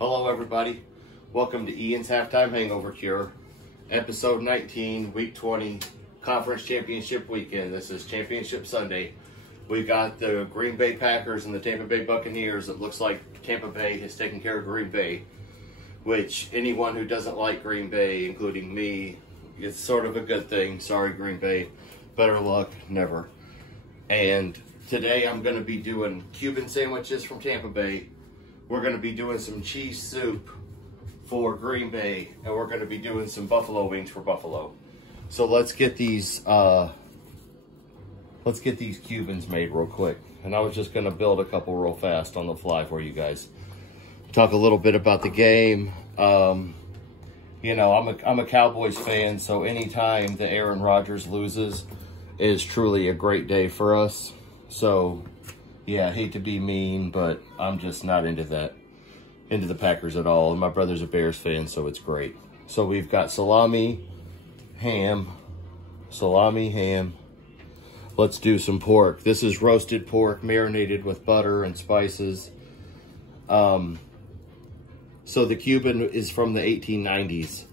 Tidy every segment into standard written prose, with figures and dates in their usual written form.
Hello everybody, welcome to Ian's Halftime Hangover Cure, episode 19, week 20, conference championship weekend. This is championship Sunday. We got the Green Bay Packers and the Tampa Bay Buccaneers. It looks like Tampa Bay has taken care of Green Bay, which anyone who doesn't like Green Bay, including me, it's sort of a good thing. Sorry Green Bay, better luck never. And today I'm going to be doing Cuban sandwiches from Tampa Bay. We're going to be doing some cheese soup for Green Bay, and we're going to be doing some buffalo wings for Buffalo. So let's get these Cubans made real quick. And I was just going to build a couple real fast on the fly for you guys. Talk a little bit about the game. You know, I'm a Cowboys fan, so anytime that Aaron Rodgers loses is truly a great day for us. So yeah, I hate to be mean, but I'm just not into the Packers at all. And my brother's a Bears fan, so it's great. So we've got salami, ham. Let's do some pork. This is roasted pork marinated with butter and spices. So the Cuban is from the 1890s,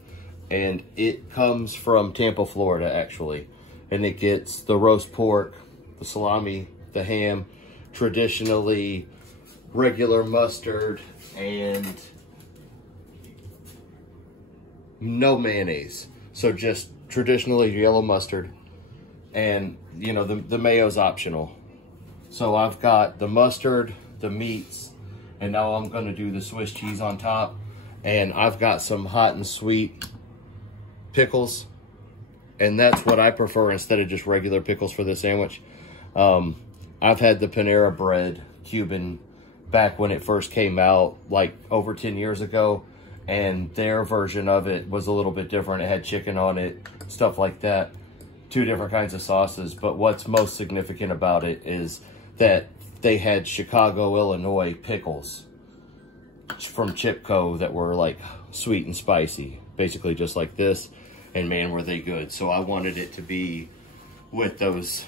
and it comes from Tampa, Florida, actually. And it gets the roast pork, the salami, the ham, traditionally regular mustard and no mayonnaise. So just traditionally yellow mustard, and you know, the mayo's optional. So I've got the mustard, the meats, and now I'm going to do the Swiss cheese on top. And I've got some hot and sweet pickles, and that's what I prefer instead of just regular pickles for this sandwich. I've had the Panera Bread Cuban back when it first came out, like over 10 years ago, and their version of it was a little bit different. It had chicken on it, stuff like that, 2 different kinds of sauces. But what's most significant about it is that they had Chicago, Illinois pickles from Chipco that were like sweet and spicy, basically just like this, and man, were they good. So I wanted it to be with those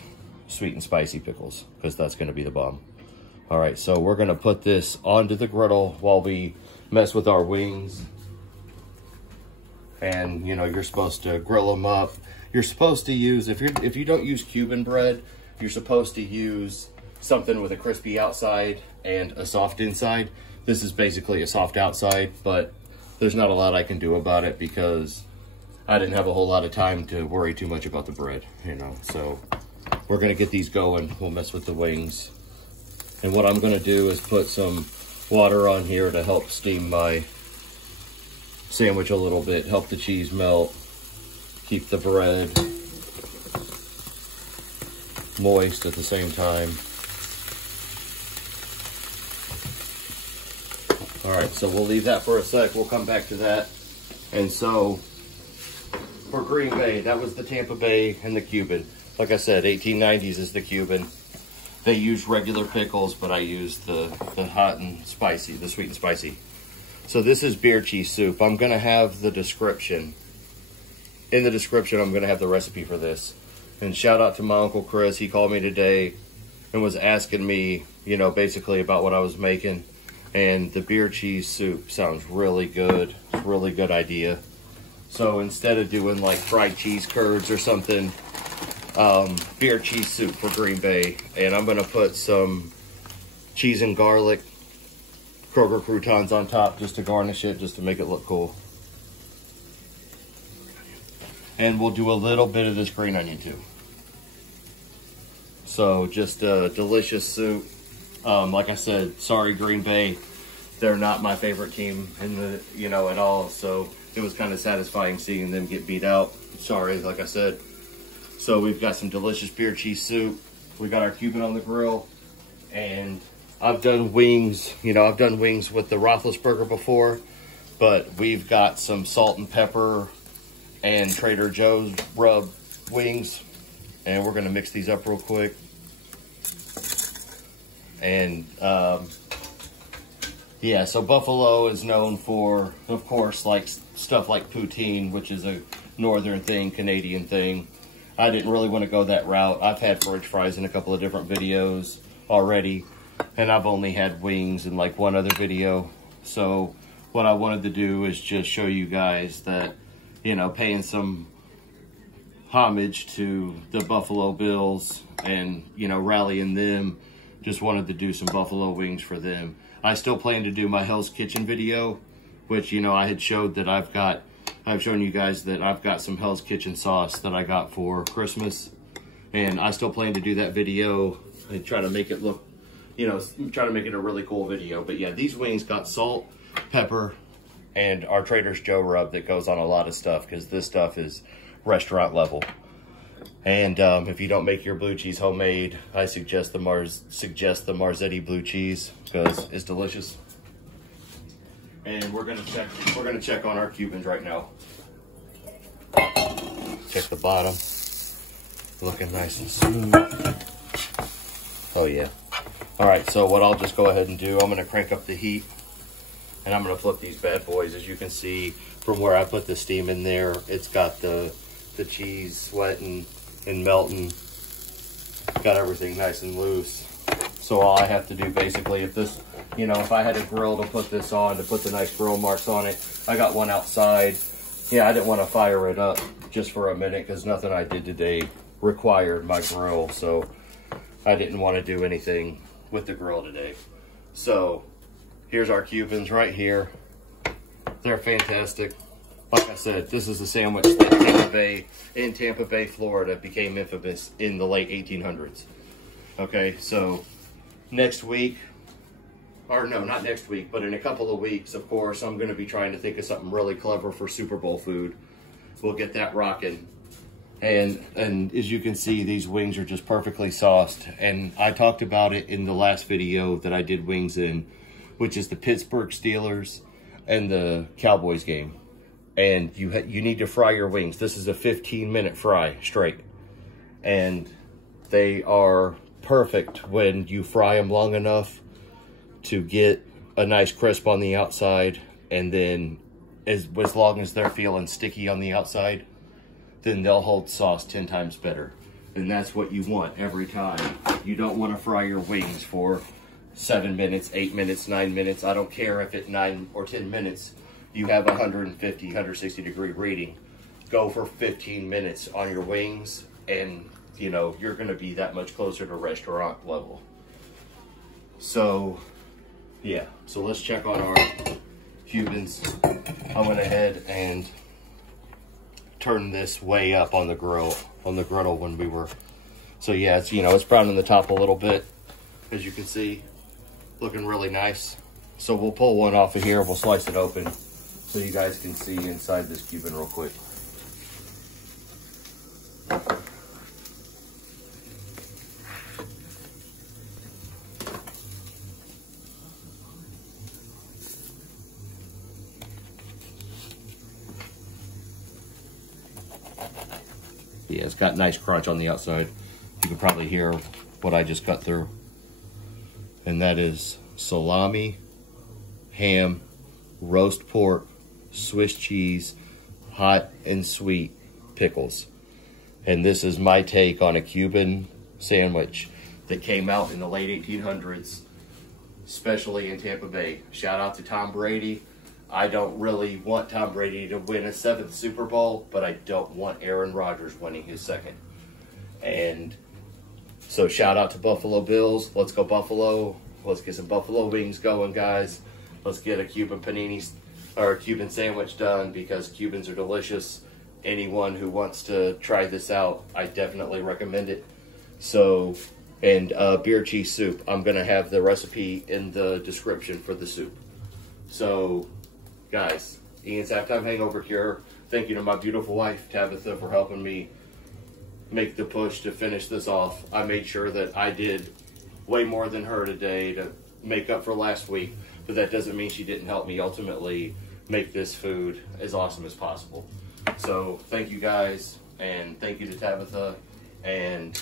sweet and spicy pickles, because that's going to be the bomb. All right, so we're going to put this onto the griddle while we mess with our wings. And you know, you're supposed to grill them up. You're supposed to use, if you don't use Cuban bread, you're supposed to use something with a crispy outside and a soft inside. This is basically a soft outside, but there's not a lot I can do about it because I didn't have a whole lot of time to worry too much about the bread, you know. So we're going to get these going. We'll mess with the wings. And what I'm going to do is put some water on here to help steam my sandwich a little bit, help the cheese melt, keep the bread moist at the same time. All right, so we'll leave that for a sec. We'll come back to that. And so for Green Bay, that was the Tampa Bay and the Cuban. Like I said, 1890s is the Cuban. They use regular pickles, but I used the hot and spicy, the sweet and spicy. So this is beer cheese soup. I'm going to have the description. In the description, I'm going to have the recipe for this. And shout out to my Uncle Chris. He called me today and was asking me, you know, basically about what I was making. And the beer cheese soup sounds really good. It's a really good idea. So instead of doing like fried cheese curds or something, beer cheese soup for Green Bay. And I'm gonna put some cheese and garlic Kroger croutons on top just to garnish it, just to make it look cool. And we'll do a little bit of this green onion too. So just a delicious soup. Like I said, sorry Green Bay, they're not my favorite team in the, you know, at all. So it was kind of satisfying seeing them get beat out. Sorry, like I said. So we've got some delicious beer cheese soup. We got our Cuban on the grill, and I've done wings. You know, I've done wings with the Roethlisberger before, but we've got some salt and pepper and Trader Joe's rub wings, and we're gonna mix these up real quick. And yeah, so Buffalo is known for, of course, like stuff like poutine, which is a northern thing, Canadian thing. I didn't really want to go that route. I've had French fries in a couple of different videos already, and I've only had wings in like one other video. So what I wanted to do is just show you guys that, you know, paying some homage to the Buffalo Bills and, you know, rallying them. Just wanted to do some buffalo wings for them. I still plan to do my Hell's Kitchen video, which, you know, I had showed that I've shown you guys that I've got some Hell's Kitchen sauce that I got for Christmas. And I still plan to do that video and try to make it look, you know, try to make it a really cool video. But yeah, these wings got salt, pepper, and our Trader's Joe rub that goes on a lot of stuff, because this stuff is restaurant level. And if you don't make your blue cheese homemade, I suggest the Marzetti blue cheese, because it's delicious. And we're gonna check on our Cubans right now. Check the bottom, looking nice and smooth. Oh yeah. All right, so what I'll just go ahead and do, I'm gonna crank up the heat, and I'm gonna flip these bad boys. As you can see from where I put the steam in there, it's got the cheese sweating and melting, got everything nice and loose. So all I have to do basically, if this, you know, if I had a grill to put this on, to put the nice grill marks on it, I got one outside. Yeah, I didn't want to fire it up just for a minute, because nothing I did today required my grill, so I didn't want to do anything with the grill today. So here's our Cubans right here. They're fantastic. Like I said, this is a sandwich that in Tampa Bay, Florida, became infamous in the late 1800s. Okay, so next week, or no, not next week, but in a couple of weeks, of course, I'm going to be trying to think of something really clever for Super Bowl food. We'll get that rocking. And as you can see, these wings are just perfectly sauced. And I talked about it in the last video that I did wings in, which is the Pittsburgh Steelers and the Cowboys game. And you need to fry your wings. This is a 15-minute fry straight. And they are perfect when you fry them long enough to get a nice crisp on the outside, and then as long as they're feeling sticky on the outside, then they'll hold sauce 10 times better. And that's what you want every time. You don't want to fry your wings for 7 minutes, 8 minutes, 9 minutes. I don't care if at 9 or 10 minutes you have 150, 160 degree reading. Go for 15 minutes on your wings, and you know, you're going to be that much closer to restaurant level. So yeah, so let's check on our Cubans. I went ahead and turned this way up on the griddle when we were, so yeah, it's, you know, it's browning the top a little bit, as you can see, looking really nice. So we'll pull one off of here, we'll slice it open so you guys can see inside this Cuban real quick. Yeah, it's got nice crunch on the outside. You can probably hear what I just cut through. And that is salami, ham, roast pork, Swiss cheese, hot and sweet pickles. And this is my take on a Cuban sandwich that came out in the late 1800s, especially in Tampa Bay. Shout out to Tom Brady. I don't really want Tom Brady to win a 7th Super Bowl, but I don't want Aaron Rodgers winning his 2nd. And so shout out to Buffalo Bills. Let's go Buffalo. Let's get some buffalo wings going, guys. Let's get a Cuban panini or a Cuban sandwich done, because Cubans are delicious. Anyone who wants to try this out, I definitely recommend it. So, and beer cheese soup. I'm going to have the recipe in the description for the soup. So, guys, Ian's Halftime Hangover Cure. Thank you to my beautiful wife, Tabitha, for helping me make the push to finish this off. I made sure that I did way more than her today to make up for last week, but that doesn't mean she didn't help me ultimately make this food as awesome as possible. So thank you guys, and thank you to Tabitha, and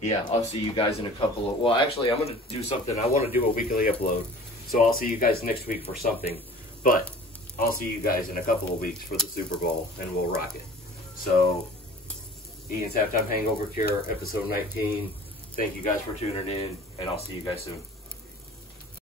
yeah, I'll see you guys in a couple of, well, actually, I'm going to do something. I want to do a weekly upload, so I'll see you guys next week for something, but I'll see you guys in a couple of weeks for the Super Bowl, and we'll rock it. So, Ian's Halftime Hangover Cure, episode 19. Thank you guys for tuning in, and I'll see you guys soon.